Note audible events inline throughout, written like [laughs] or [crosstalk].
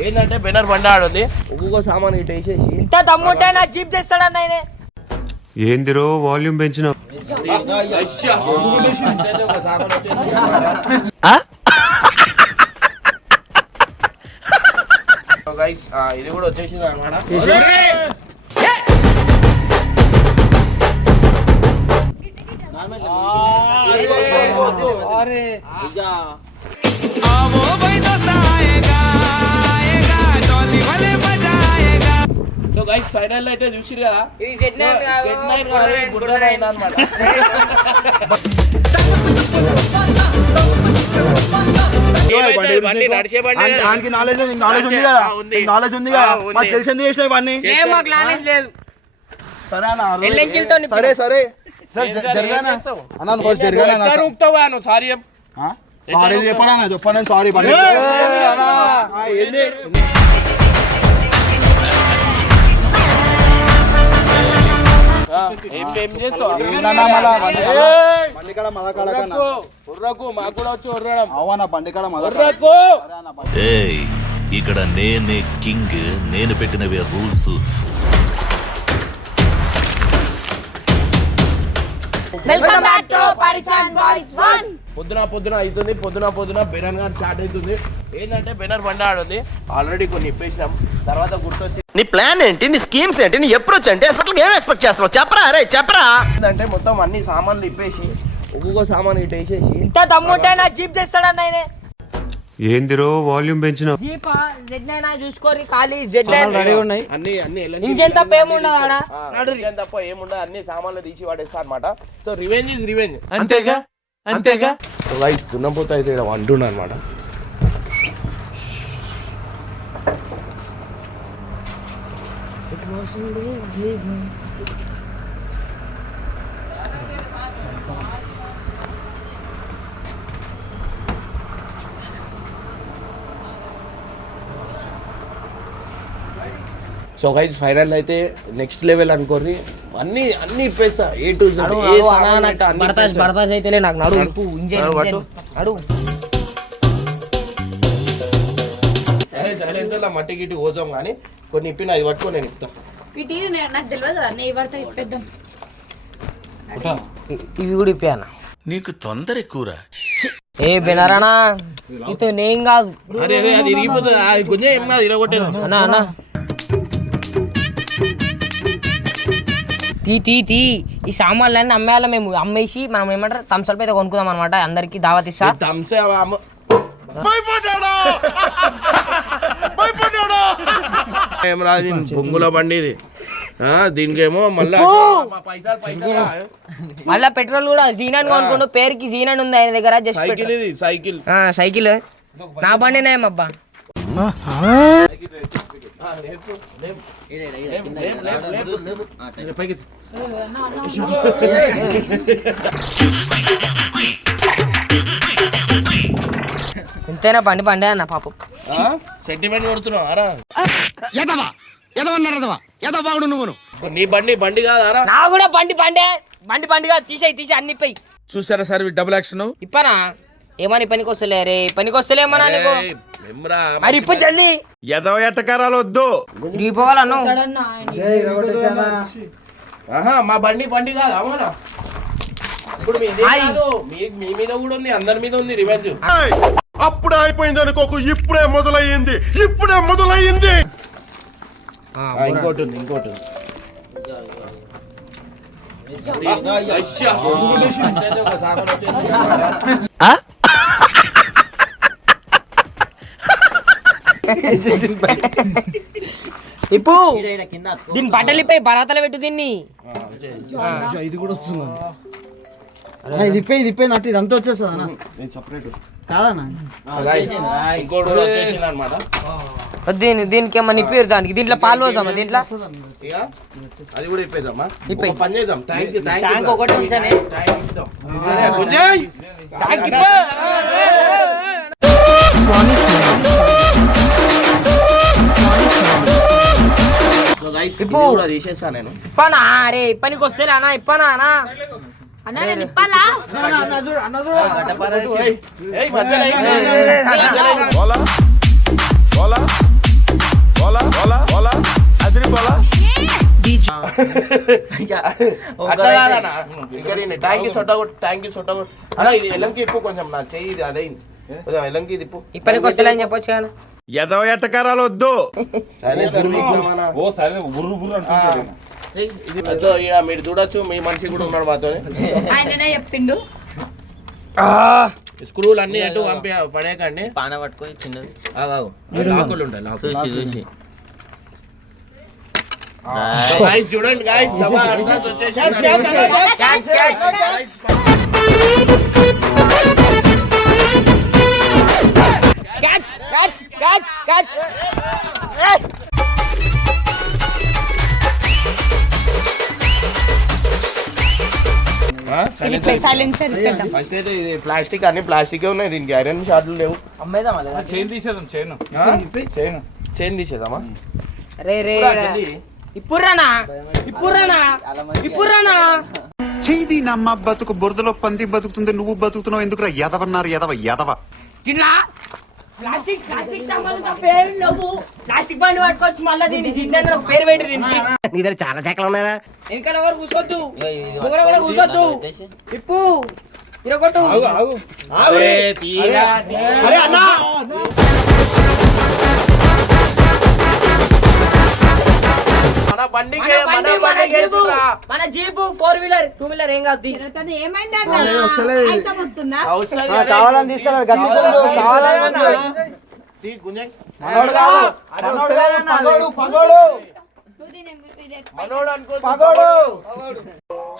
ఏంటంటే బెనర్ బండి ఆడుంది ఒక్కొక్క సామాన్ ఇటు వేసేసి ఇంత దమ్ముంటే నా జీప్ తెస్తాడన్న ఆయనే ఏందిరో వాల్యూమ్ పెంచిన ఇది కూడా వచ్చేసింది అనమాట సో గైస్ ఫైనల్ అయితే చూసిరు కదా ఇది సెట్ నైన్ కాదు, సెట్ నైన్ కదా. దానికి నాలెడ్జ్ నాలెడ్జ్ ఉంది కదా ఉంది కదా. మాకు ఇవన్నీ మాకు లేదు సరే అన్న జరగానా? అన్న ఫస్ట్ జరగానా? ఊపుతావా నువ్వు చెప్పు. సారీ చెప్పనా చెప్పాను సారీ బండి ఇక్కడ నేనే కింగ్ నేను పెట్టినవే రూల్స్. వెల్కమ్ బ్యాక్ టు పరిచాన్ బాయ్స్ వన్ పొద్దున పొద్దున అవుతుంది పొద్దున పొద్దున బెనర్ గారు స్టార్ట్ అవుతుంది. ఏంటంటే బెనర్ బండి ఆడుంది. ఆల్రెడీ కొన్ని ఇప్పేసినాం. తర్వాత గుర్తొచ్చి నీ ప్లాన్ ఏంటి? నీ స్కీమ్స్ ఏంటి? నీ అప్రోచ్ ఏంటి? అసలు ఏం ఎక్స్పెక్ట్ చేస్తున్నావు? చెప్పరా అరే చెప్పరా. ఏంటంటే మొత్తం అన్ని సామాన్లు ఇప్పేసి ఒక్కొక్క సామాన్ ఇటు వేసేసి ఇంత దమ్ముంటే నా జీప్ తెస్తాడన్న ఆయనే. ఏందిరో వాల్యూమ్ పెంచిన? జీప్ జెడ్ నైన్ చూసుకోరి ఖాళీ జెడ్ నైన్ అన్ని అన్ని ఎల్ఎన్జీ ఇంజన్ తప్ప ఏముండదు ఆడ? ఆ, ఇంజన్ తప్ప ఏముండదు అన్ని సామాన్లు తీసి వాడేస్తా అనమాట సో రివెంజ్ ఇస్ రివెంజ్ అంతేగా? అంతేగా? సో గైస్ దున్నపోత అయితే ఇక్కడ వండున్నా అనమాట సో గైస్ ఫైనల్ అయితే నెక్స్ట్ లెవెల్ అనుకోరి అన్ని అన్ని ఇప్పేస్తా. ఏ టు జెడ్ ఏ సామాన్ అంటే నాకు అన్ని నడు. ఇప్పు ఇంజన్ సరే మట్టి గిట్టి కోసాం కానీ కొన్ని ఇప్పిన అది పట్టుకో నేను ఇస్తా నాకు తెలియదు పడితే ఇప్పేద్దాం. ఇవి కూడా ఇప్పాను నీకు తొందర ఎక్కువరా ఏ బెనరానా? నీతో నేను కాదు. అరే అరే అది ఇరిగిపోతుంది. అది కొంచెం ఏం కాదు ఇరగొట్టేది. అన్నా అన్నా. తీ తీ తీ. ఈ సామాన్లన్నీ అమ్మేయాలి మేము. అమ్మేసి మనం ఏమంటారు థమ్స్అప్ అయితే కొనుక్కుందాం అనమాట అందరికి దావత్ ఇస్తా. ఏం రాదు బొంగుల బండి ఇది. దీనికేమో మళ్ళా పైసలు పైసలు మళ్ళా పెట్రోల్ కూడా జీనాన్ కొనుక్కుండు. పేరుకి జీనాన్ ఉంది ఆయన దగ్గర జస్ట్ సైకిల్ ఇది సైకిల్. సైకిల్. నా బండినే అబ్బా పైకి ఇంతేనా బండి బండి అన్న పాపం. సెంటిమెంట్ కొడుతున్నావు ఆరా? నీ బండి బండి కాదారా నా కూడా బండి బండే. బండి బండిగా తీసేయి తీసి అన్ని ఇప్పయి. చూసారా సార్ డబుల్ యాక్షన్ ఇప్పనా? ఏమని పనికి వస్తలే రే పనికి వస్తలేమన్నా నీకు? మరి ఇప్పు జల్దీ? ఎదవ ఎట్టకారాలు వద్దు. దిగిపోవాలను ఆహా మా బండి బండి కాదు అవునా? ఇప్పుడు మీదే. కాదు మీ మీద కూడా ఉంది అందరి మీద ఉంది రివెంజ్ అప్పుడే అయిపోయింది అనుకోకు ఇప్పుడే మొదలయ్యింది ఇప్పుడే మొదలయ్యింది. ఇంకోటి ఉంది ఇంకోటి ఉంది అయ్యా. ఫస్ట్ అయితే ఒక సామాన్ వచ్చేసి ఇప్పు. దీని బట్టలు ఇప్పయి బరాతలు పెట్టు దీన్ని. ఇది ఇప్పే ఇది ఇప్పే నట్టు ఇదంతా వచ్చేస్తుంది అన్న? ఇది separate. కాదన్నా? కూడా దీని దీనికి ఏమన్నా ఇప్పారు దానికి. దీంట్లో పాలు పోసామా? దీంట్లో? అది కూడా ఇప్పేద్దామా? పని చేద్దాం. ట్యాంక్ ఒకటే ఉంచానే. ట్యాంక్ సో అరే వస్తే అన్న ఇప్పనా అన్న అన్న నేను ఇప్పాలా అన్న సొట్ట ఇది ఎక్కువ కొంచెం నా చెయ్యి ఇది అదైంది కొంచెం ఎల్లంకి తిప్పు. ఇప్పటికి వస్తలేని చెప్పొచ్చు కానీ ఎదవ ఎట్టకారాలు వద్దు. సైలెన్సర్ వీక్నమనా? ఓ సరే బుర్రు బుర్రు ఆ, చెయ్యి. ఇది సో ఇక మీరు చూడొచ్చు మీ మనిషి కూడా ఉన్నాడు మాతో ఆయననే చెప్పిండు. స్క్రూలు అన్ని అటు పంపి పడేయకండి. పాన పట్టుకొని చిన్నది. లాకులు ఉంటాయి లాకులు. చూడండి గాయస్ సభ అర్థాస్ వచ్చేసి క్యాచ్ క్యాచ్ క్యాచ్ సైలెన్సర్ ఇప్పేద్దాం ఫస్ట్ అయితే ఇది ప్లాస్టిక్ అన్ని ప్లాస్టిక్ ఉన్నాయి దీనికి. ఐరన్ షార్ట్లు లేవు. అమ్మేదామా చైన్ తీసేద్దాం చైన్ చైన్ చైన్ తీసేద్దామా? రే రే నమ్మ బతుకు బురదలో పంది బతుకుతుంది నువ్వు బతుకుతున్నావు ఎందుకురా ఎదవన్నారు ఎదవ ఎదవ? చిన్న ప్లాస్టిక్ ప్లాస్టిక్ సామాన్లు పేరు నువ్వు ప్లాస్టిక్ బండి పట్టుకోవచ్చు మళ్ళీ దీన్ని జిండని ఒక పేరు పెట్టి దీనికి నీ దగ్గర చాలా శాఖలు ఉన్నాయా వెనకాల ఎవరు కూర్చోద్దు? కూడా కూర్చోద్దు. ఇప్పు ఇరగొట్టు. అరే, తీరా, బండికి మన బండికి jeep four wheeler two wheeler ఏం కాదు. కావాలని గట్టి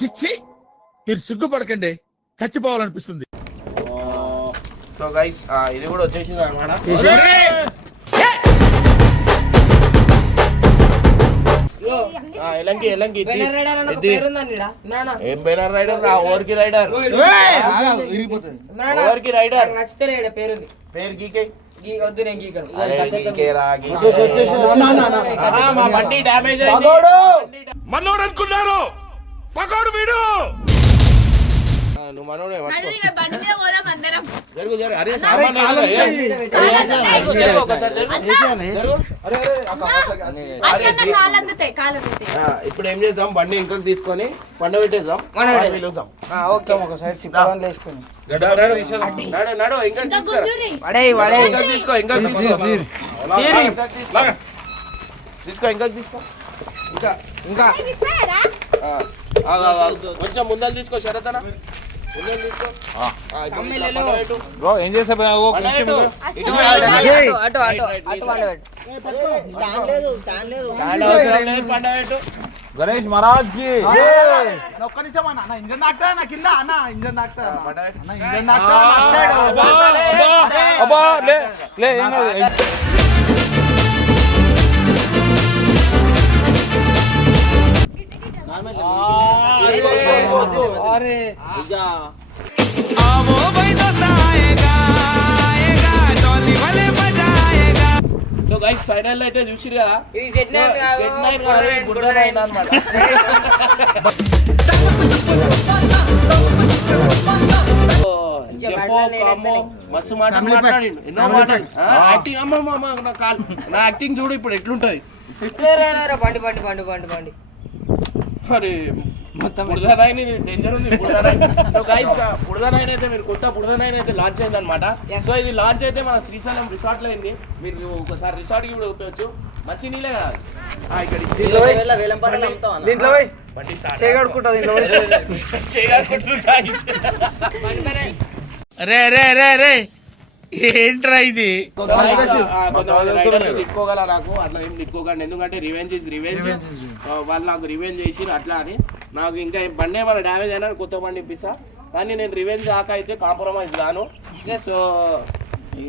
చిచ్చి మీరు సిగ్గుపడకండి చచ్చిపోవాలనిపిస్తుంది. సో గైస్ ఇది కూడా వచ్చేసింది అనమాట ఇమ్రానా? ఏం బెనర్ రైడర్ రా ఓవర్కి రైడర్? ఓవర్కి రైడర్ నచ్చితే పేరు గీకే? పగోడు మనోడు అనుకున్నారు? పకోడు వీడు! నువ్వు మనోడే జరుగు జరుగు. అరే సామాన్? జరుగు, ఒకసారి జరుగు. ఇప్పుడు ఏం చేద్దాం? బండి ఇంకా తీసుకొని పండ పెట్టేద్దాం. లేచిపోయింది నడు నడు ఇంకా తీసుకో ఇంకా తీసుకో ఇంకా తీసుకో. తీసుకో ఇంకా తీసుకో ఇంకా ఇంకా. కొంచెం ముందర తీసుకో శరతన ముందర తీసుకో ఆ, ఇప్పుడు తమ్మిళ్ళలో. ఇట్లా పండ పెట్టు. బ్రో ఏం చేసా ఓ పండ పెట్టు. ఇటు అటు పండ పెట్టు. అటు అటు అటు రైట్, అటు రైట్, పండు పెట్టు. స్టాండ్ అవసరం లేదు పండ పెట్టు గణేష్ మహారాజ్ కి ఒక్క నిమిషం అన్న అన్న ఇంజన్ నాకుతా నా కింద అన్న ఇంజన్ నాకుతా ఆ, పండ పెట్టు. అన్న ఇంజన్ నాకుతా నా సైడ్ అబ్బా లే లే ఏం కాదు అరే. సో గైస్ ఫైనల్ అయితే చూసిరు కదా? ఇది సెట్ నైన్ కాదు, సెట్ నైన్ కాదు గుడ్డ నైన్. అన్నమాట. చెప్పో కామో మస్తు మాటలు మాట్లాడిండు ఎన్నో మాటలు. యాక్టింగ్ అమ్మ అమ్మ, అమ్మ నా కాల్. నా యాక్టింగ్ చూడు ఇప్పుడు ఎట్లుంటది. రే, రే, రే, రే, బండి బండి బండి బండి బండి. మరి బుడదనాయని డేంజర్ ఉంది బుడదనాయని సో గైస్ బుడదనాయని అయితే మీరు కొత్త బుడదనాయని అయితే లాంచ్ అయింది అనమాట సో ఇది లాంచ్ అయితే మన శ్రీశైలం రిసార్ట్లో అయింది. మీరు ఒకసారి రిసార్ట్కి కూడా వచ్చి మంచి నీళ్ళే కదా ఆ, ఇక్కడ ఇచ్చి- దీంట్లో పోయి. చేయగడుకుంటా దీంట్లో. [laughs] రే రే రే రే. ఏంట్రా ఇది? ఆ, కొంతమంది రైడర్లు తిట్టుకోగల నాకు? అట్లా ఏం తిట్టుకోకండి. ఎందుకంటే రివెంజ్ ఇస్ రివెంజ్ వాళ్ళు నాకు రివెంజ్ చేసి అట్లా అని. నాకు ఇంకా బండి ఏమైనా డ్యామేజ్ అయినా కొత్త బండి ఇప్పిస్తా. కానీ నేను రివెంజ్ దాకా అయితే కాంప్రమైజ్ గాను. సో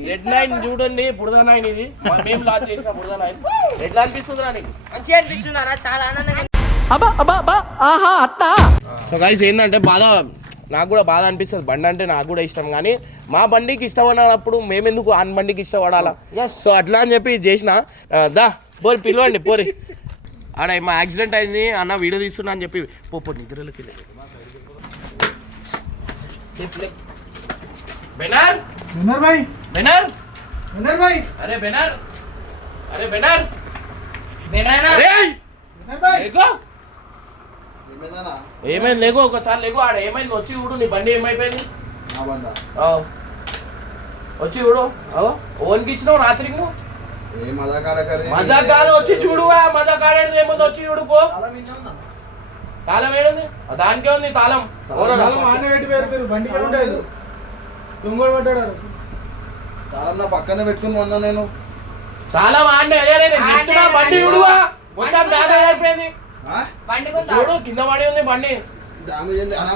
జెడ్ నైన్ చూడండి బుడద నైన్ ఇది. మేము లాంచ్ చేసిన బుడద నైన్ ఎట్లా అనిపిస్తుంది రా నీకు? మంచిగా అనిపిస్తున్నారా? చాలా ఆనందంగా సో గైస్ ఏంటంటే బాధ. నాకు కూడా బాధ అనిపిస్తుంది. బండి అంటే నాకు కూడా ఇష్టం కానీ మా బండికి ఇష్టపడినప్పుడు మేమెందుకు ఆ బండికి ఇష్టపడాలా? సో అట్లా అని చెప్పి చేసిన. దా పోరి పిలవండి పోరి. ఆడ మా యాక్సిడెంట్ అయింది అన్న వీడియో తీస్తున్నా అని చెప్పి పో పో నిద్రలోకి. బెనర్? భాయ్ బెనర్? విన్నర్ భాయ్ అరే బెనర్. అరే బెనర్. బెననా? అరే! విన్నర్ భాయ్ ఏమైంది? లేకు ఒకసారి లేకు ఆడ ఏమైంది? వచ్చి చూడు నీ బండి ఏమైపోయింది? ఆవ్. వచ్చి చూడు. ఓన్కి ఇచ్చినావు రాత్రికి నువ్వు? మజా కాదు వచ్చి చూడు మజా కాడేది ఏముంది? వచ్చి చూడు పో. తాళం ఏడుంది? దానికే ఉంది తాళం. రా. పక్కనే పెట్టుకుని ఉన్నా నేను. తాళం ఆడినే. బండి చూడువా. మొత్తం డ్యామేజ్ అయిపోయింది. చూడు కింద పడి ఉంది బండి. డామేజ్ ఏంది అన్న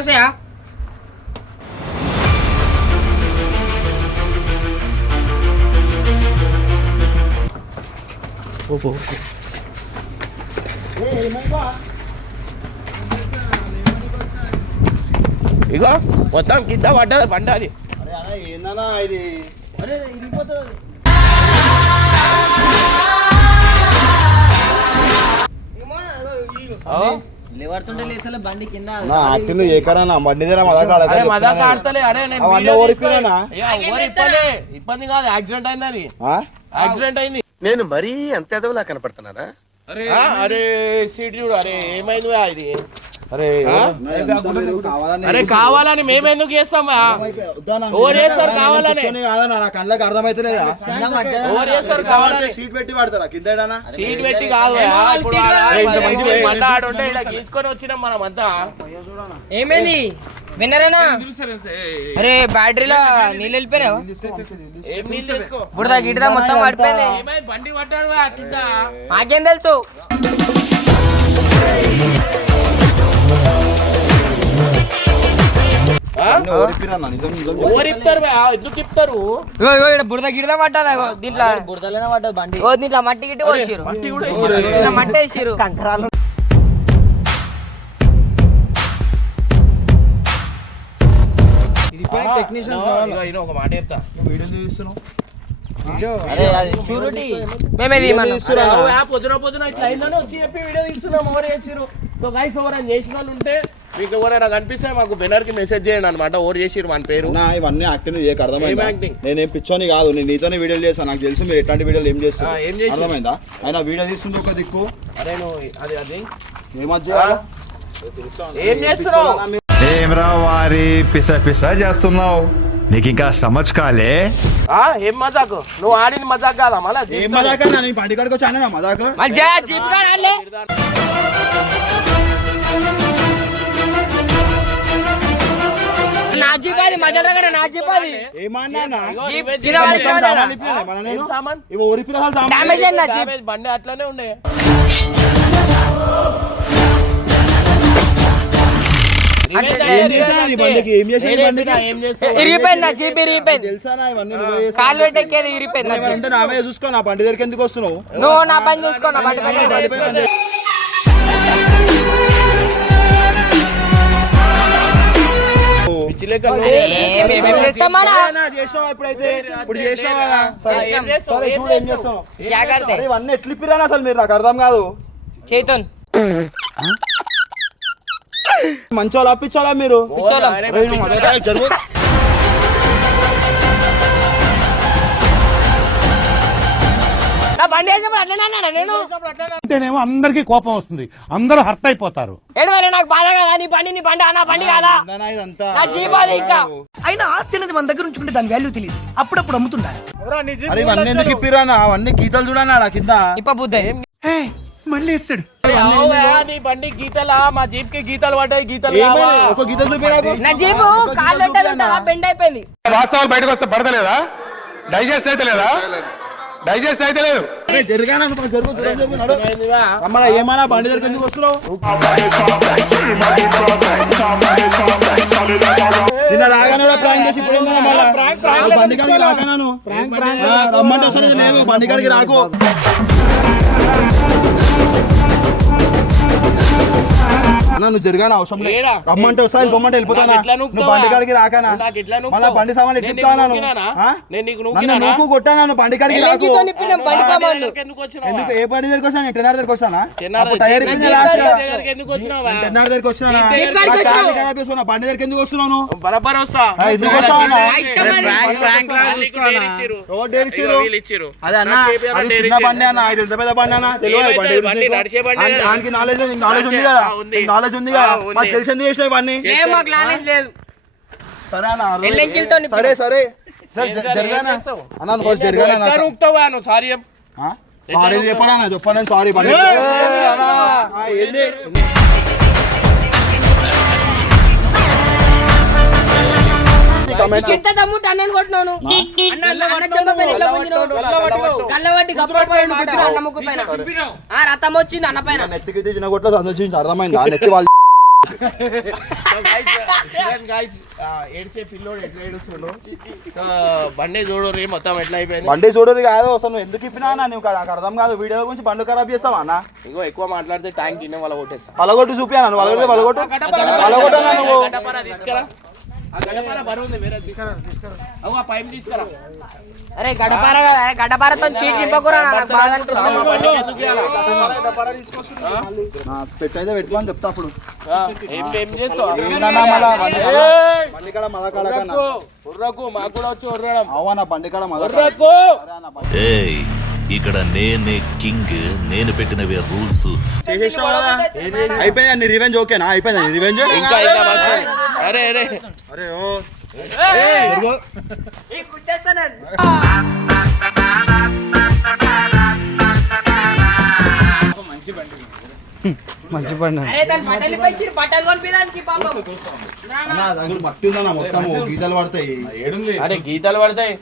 వస్తాయా? ఇగో మొత్తం కింద పడ్డది బండి అది. ఏందన్నా ఇది? అరే ఇరిగిపోతుంది ఇబ్బంది కాదు. యాక్సిడెంట్ అయింది అది. యాక్సిడెంట్ అయింది. నేను మరీ అంత ఎదవలా కనపడుతున్నారా ఆ, అరే సీట్ చూడు. అరే ఏమైంది ఇది? అరే కావాలని మేమెందుకు చేస్తాం? చేస్తారు కావాలని? నా కళ్ళకి అర్థమైతలేదా? ఎవరు చేస్తారు కావాలని? సీట్ పెట్టి పడతారా? కింద సీట్ పెట్టి కాదు. ఇప్పుడు మళ్ళీ ఇలా గీసుకొని వచ్చినాం మనం అంతా ఏమైంది? విన్నరేనా? అరే బ్యాటరీలో నీళ్ళు వెళ్ళిపోయావు చేసుకో బుడదా గిడదా మొత్తం పడిపోయింది. నాకేం తెలుసు? ఎవరు? ఎందుకు గిడదా పట్టదా దీంట్లో. పట్టదు బండి. ఓ దీంట్లో మట్టి గిట్టి పోసిరు మట్టి వేసిరు కంకరాలు. ఒక మాట చెప్తా. వీడియో చూస్తున్నావు పొద్దున పొద్దున ఇట్లా అయిందని వచ్చి చెప్పి వీడియో తీస్తున్నాం ఎవరు చేసిరు సో గైస్ ఎవరైనా చేసిన వాళ్ళు ఉంటే మీకు ఎవరైనా కనిపిస్తే మాకు బెనర్కి మెసేజ్ చేయండి అనమాట ఎవరు చేసిరు మన పేరు? నా ఇవన్నీ యాక్టింగ్ చేయక అర్థమైందా? ఏం acting? నేనేం పిచ్చోని కాదు నేను నీతోనే వీడియోలు చేస్తాను నాకు తెలుసు మీరు ఎట్లాంటి వీడియోలు ఏం చేస్తారు. ఏం చేసి- అర్థమైందా? ఆయన వీడియో తీస్తుంది ఒక దిక్కు. అరే నువ్వు అది అది. ఆ? ఏం చేస్తున్నావు? ఏమ్రా వారి పిస పిస చేస్తున్నావు. నీకు ఇంకా సమజ్ కాలే ఆ, ఏం మజాకు? నువ్వు ఆడింది మజాక్ కాదా మళ్ళా ఏం బండి కాడికి మన నేను సామాన్? ఇవి సామాన్ డ్యామేజ్ జీప్? డ్యామేజ్ అట్లనే ఉండే. ఇరిగిపోయింది నా జీప్ ఇరిగిపోయింది. తెలుసానా ఇవన్నీ నువ్వే చేస్తావు. కాలు పెట్టేది ఇరిగిపోయింది నా జీప్. అంటే నావే చూసుకో నా బండి దగ్గరికి ఎందుకు వస్తున్నావు? నువ్వు నా పని చూసుకో నా బండి పని ఇవన్నీ ఎట్లు ఇప్పిరానా అసలు మీరు? నాకు అర్థం కాదు. చేతున్. మంచోళ్ళ అప్పించాలా మీరు? జరుగు. నా బండి వేసినప్పుడు అట్లనే అన్నాడా నేను? అంటేనేమో అందరికీ కోపం వస్తుంది. అందరూ హర్ట్ అయిపోతారు. ఏడవలే నాకు బాధ కదా? నీ బండి నీ బండి నా బండి కాదా? ఉందనా ఇదంతా? నా జీప్ అది ఇంకా. అయినా ఆస్తి అనేది మన దగ్గర ఉంచుకుంటే దాని వాల్యూ తెలియదు. అప్పుడప్పుడు అమ్ముతుండాలి. అరే ఇవన్నీ ఎందుకు ఇప్పిరానా అవన్నీ గీతలు చూడనా నా కింద. ఇప్ప బుద్ధ మళ్ళీ వేస్తాడు. ఆవురా, నీ బండి గీతలా? మా జీప్కి గీతలు పడ్డాయి గీతలు? ఒక గీత నా జీపు కాళ్ళు ఉంటది? బెండ్ అయిపోయింది. వాస్తవాలు బయటకు వస్తే పడతలేదా? డైజెస్ట్ అయితే లేదా? డైజెస్ట్ అయితే లేదు. జరగానా ఏమైనా బండి ఎందుకు వస్తున్నావు? నిన్న రాగానే ప్రాంక్ చేసి ఇప్పుడు బండి కాడికి రాకనాను రమ్మంటే లేదు బండి కాడికి రాకు. అన్న నువ్వు జరగాను అవసరం లేదు? రమ్మంటే వస్తా వెళ్ళిపోమంటే వెళ్ళిపోతానా నువ్వు? బండి కాడికి రాకానా? మళ్ళా బండి సామాన్లు నేను ఎట్లా? నువ్వు? కొట్టాను బండి కాడికి రాకు ఎందుకు వచ్చినావా? ఎందుకు ఏ బండి దగ్గరికి వచ్చాను నేను టెన్నార్ దగ్గరికి వచ్చానా టైర్ చెన్నాడు ఇప్పించే లాస్ట్ చెన్నాడు దగ్గరికి ఎందుకు వచ్చినావా? టెన్నార్ దగ్గరికి వచ్చినా. బండి దగ్గరికి ఎందుకు వస్తున్నాను బరాబర్ వస్తా. ఎందుకు వస్తావు అన్న? నా ఇష్టం అది. అన్న చిన్న. బండి అన్న ఇది ఎంత పెద్ద బండి అన్న? తెలియదు బండి? నాలెడ్జ్ నీకు నాలెడ్జ్ ఉంది కదా. నీకు నాలెడ్జ్ ఉంది. మాకు తెలిసి ఎందుకు చేసినావు ఇవన్నీ మాకు నాలెడ్జ్ లేదు సరే అన్న. సరే సరే సరే, జరగానా? అన్న ఫస్ట్ జరగానా నువ్వు చెప్పు. అన్న చెప్పాను సారీ బండి ఈ కమెంట్ ఎంత దమ్ముంటే అన్నను కొట్టినాను. అన్న అన్న అన్న చెప్పపోయిన ఎట్లా గుంజినావు? కళ్ళబట్టి గప్పపోయాడు గుద్దిన అన్న ముక్కు పైన. ఆ రథం వచ్చింది అన్న పైన. నెత్తికి తీసిన కొట్ల సందర్శించి అర్థమైంది? ఆ నెత్తి వాళ్ళు ఏడిసే పిల్లోడు ఎట్లా ఏడుస్తుండు? బండి చూడు రే మొత్తం ఎట్లా అయిపోయింది? బండి చూడరు కాదు అసలు నువ్వు ఎందుకు ఇప్పినా నువ్వు నాకు అర్థం కాదు. వీడియో గురించి బండి ఖరాబ్ చేస్తావా అన్న? ఇంకో ఎక్కువ మాట్లాడితే ట్యాంక్ ఇన్నే వాళ్ళ కొట్టేస్తా. పలగొట్టు చూపియా నన్ను పలగొడితే పలగొట్టు పలగొట్టు అన్న నువ్వు. తీసుకురా. అరే గడపార గడపారతో చీట్ నింపకురా పెట్టయితే పెట్టుకోని చెప్తా అప్పుడు. మాకు కూడా వచ్చి ఉర్రడం. అవ్వ నా బండి కాడ మద బండి ఇక్కడ నేనే కింగ్ నేను పెట్టినవే రూల్స్? అయిపోయింది నీ రివెంజ్ ఓకేనా అయిపోయింది రివెంజ్ ఇంకా అరే అరే. అరే ఓ. జరుగు. అరే ఉందన్న మొత్తము? గీతలు పడతాయి. అరే గీతలు పడతాయి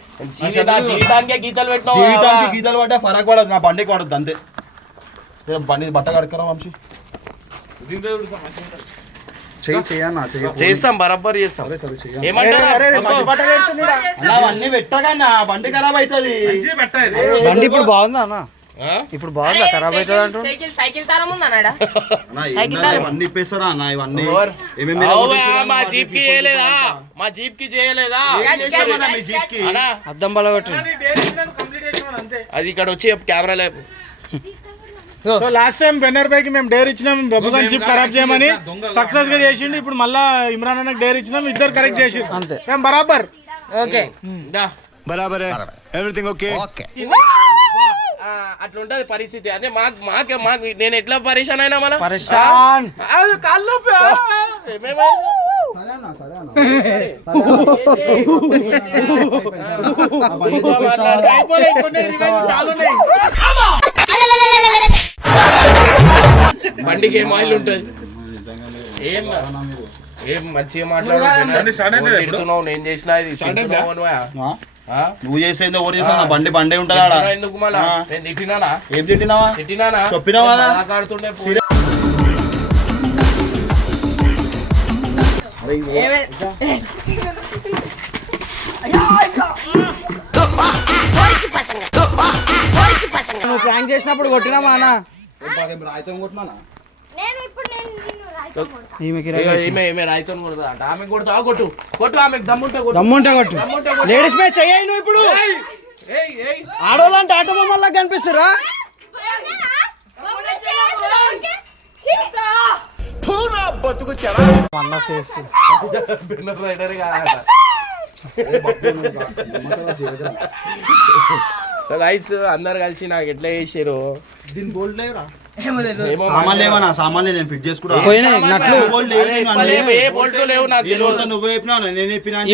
జీవితానికే గీతలు జీవితానికి గీతలు పడ్డా ఫరక్ పడదు నా బండికి పడద్దు అంతే. బండి బట్ట కడుక్కరా వంశీ? చేస్తాం బరాబర్ చేస్తాం. ఏమంటారా? అన్న పెట్టగానా బండి ఖరాబ్ అవుతుంది. బండి ఇప్పుడు బాగుందా అన్న? ఇప్పుడు బాగుందా? ఖరాబ్ అవుతుంది అంటారు సైకిల్ సైకిల్ తరం ఉంది అన్నాడా అన్న, ఏందన్నా ఇవన్నీ ఇప్పేస్తారా అన్న ఇవన్నీ? ఏమేమి మా జీప్కి చేయలేదా? మా జీప్కి చేయలేదా మీ జీప్కి అన్నా? అద్దం బల కొట్టు అది ఇక్కడ వచ్చి కెమెరా లేపు. So last time Benner bike మేము డేర్ ఇచ్చినాం బబుగాన్ చిప్ ఖరాబ్ చేయమని సక్సెస్గా చేసిండు ఇప్పుడు మళ్ళా ఇమ్రాన్ అన్నకి డేర్ ఇచ్చినాం ఇద్దరు కరెక్ట్ చేసిండు అంతే. బరాబర్? ఓకే. దా. బరాబరే. Everything okay. ఆ, అట్లుంటది పరిస్థితి. అదే మాకు మాకు మాకు నేను ఎట్లా పరేషాన్ అయినా మన పరేషాన్. కాళ్ళు revenge చాలా ఉన్నాయి. బండికి ఏం ఆయిల్ ఉంటుంది? ఏం ఏం మంచిగా మాట్లాడు తిడుతున్నావు? నేను చేసిన ఇది నువ్వా? చేసేది ఎవరు చేసావు బండి బండే ఉంటుంది ఆడ? ఎందుకు మళ్ళా ఆ. నేను తిట్టినానా? ఏం తిట్టినావా? తిట్టినానా? చెప్పినావా? మాట్లాడుతుండే నువ్వు ప్రాంక్ చేసినప్పుడు కొట్టినామా అన్న రాయితం కొట్టినానా? నేను ఇప్పుడు నేను నిన్ను రాయితో కొడతా. ఈమెకి ఇగో ఈమె ఈమె రాయితో కొడతా అంట ఆమె కొడతావా కొట్టు కొట్టు ఆమెకు దమ్ముంటే కొట్టు దమ్ముంటే కొట్టు. లేడీస్ మ్యాచ్ చెయ్యి నువ్వు ఇప్పుడు ఏయ్, ఏయ్, ఏయ్. ఆడోళ్ళంటే ఆట బొమ్మల్లా కనిపిస్తురా? ఛీ! అన్న ఫేస్ రైడర్. సో గైస్ అందరు కలిసి నాకు ఎట్లా చేసారు దీని బోల్డ్ లేవురా సామాన్లు నేను ఫిట్ చేసుకుంటా.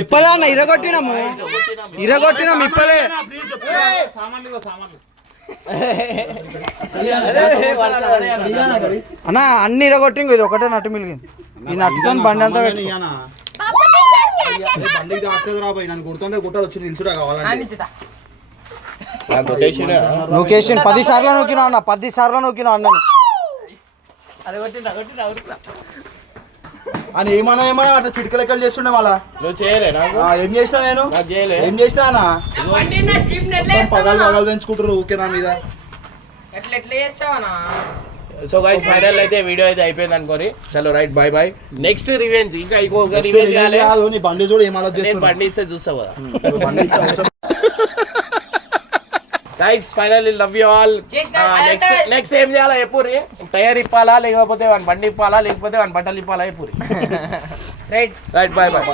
ఇప్పలే ఇరగొట్టినాము. ఇరగొట్టినాం ఇప్పలే. అన్న అన్ని ఇరగొట్టి ఇది ఒకటే నట్టు మిలిగింది ఈ నట్టుకొని బండి అంతా సామాన్లు పెట్టు ఇయ్యనా? బాబు తింటాను, క్యాచ్ ఈ బండికి తాకుతుంది రా భయ్. నన్ను కొడుతుంటే కొట్టాడు వచ్చి నిల్చుడా కావాలంటే. లొకేషన్ పది సార్లు నొక్కినా అన్న పది సార్లు నొక్కినా అన్నని. అని ఏమన్నా ఏమన్నా అట్లా చిటిక లెక్కలు చేస్తుండే మళ్ళా? నువ్వు చేయలే నాకు. ఏం చేసినా నేను? ఏం చేసినా అన్న? పగలు పగలు పెంచుకుంటారు ఊకే నా మీద. సో గైస్ ఫైనల్ అయితే వీడియో అయితే అయిపోయింది అనుకోని. చలో right bye bye next revenge ఇంకా ఇంకొక రివెంజ్ కాదు నీ బండి చూడు ఏం ఆలోచిస్తున్నావు. బండి ఇస్తే చూస్తావు? కదా బండి guys finally love you all next next ఏం చేయాలా ఎప్పురి టైర్ ఇప్పాలా లేకపోతే వన్ బండి ఇప్పాలా లేకపోతే వన్ బట్టలు ఇప్పాలా ఎప్పురి రైట్ రైట్ బాయ్ బాయ్